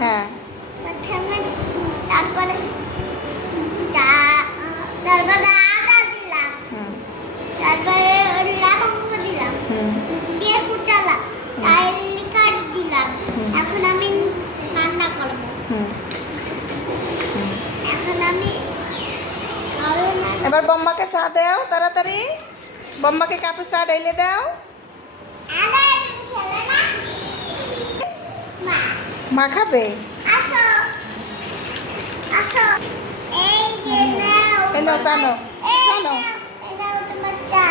হ্যাঁ প্রথমে তারপরে তারপরে আদা দিলাম, হুম তারপরে লবঙ্গ দিলাম, হুম দিয়ে ফুটালাম, চাইলে কাঠ দিলাম। এখন আমি রান্না করবো। হুম এখন আমি এবার বম্মাকে চা দাও তাড়াতাড়ি, বম্মাকে কাপে চা ঢেলে দাও। মা খাবে? আসো আসো, এই যে নাও এই নাও চা নাও, এই চা নাও। নাও, এই নাও তোমার চা।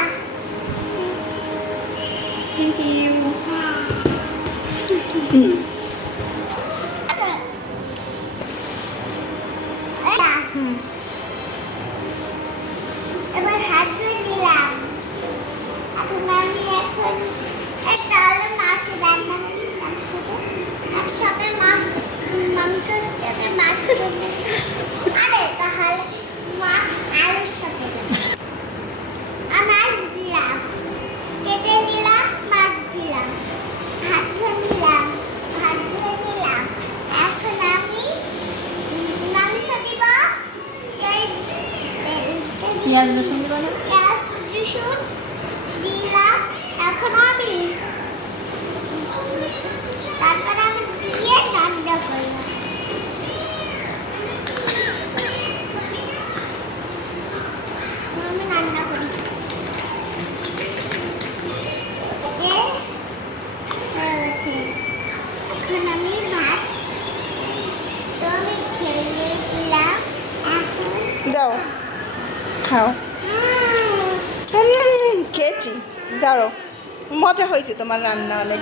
Thank you. আসো। এই না, হুম এবার হাত ধুয়ে নিলাম। এখন আমি এই তাহলে মাছ রান্না করি, মাংসের সাথে মাংসের সাথে মাছ দেবো। আরে তাহলে মাছ আলুর সাথে দেবো। মাছ দিলাম, কেটে নিলাম, মাছ দিলাম, ভাত ধুয়ে নিলাম, ভাত ধুয়ে নিলাম। এখন আমি মাংস দিব, পেঁয়াজ রসুন দিবা না? পেঁয়াজ রসুন দিলাম। এখন আমি তারপরে আমি দিয়ে রান্না করলাম। আমি রান্না করি। এই যে হয়ে গেছে। এখন আমি ভাত তো আমি খেয়ে দিলাম। এখন যাও খাও। খেয়েছি, দাঁড়ো, মজা হয়েছে তোমার রান্না অনেক।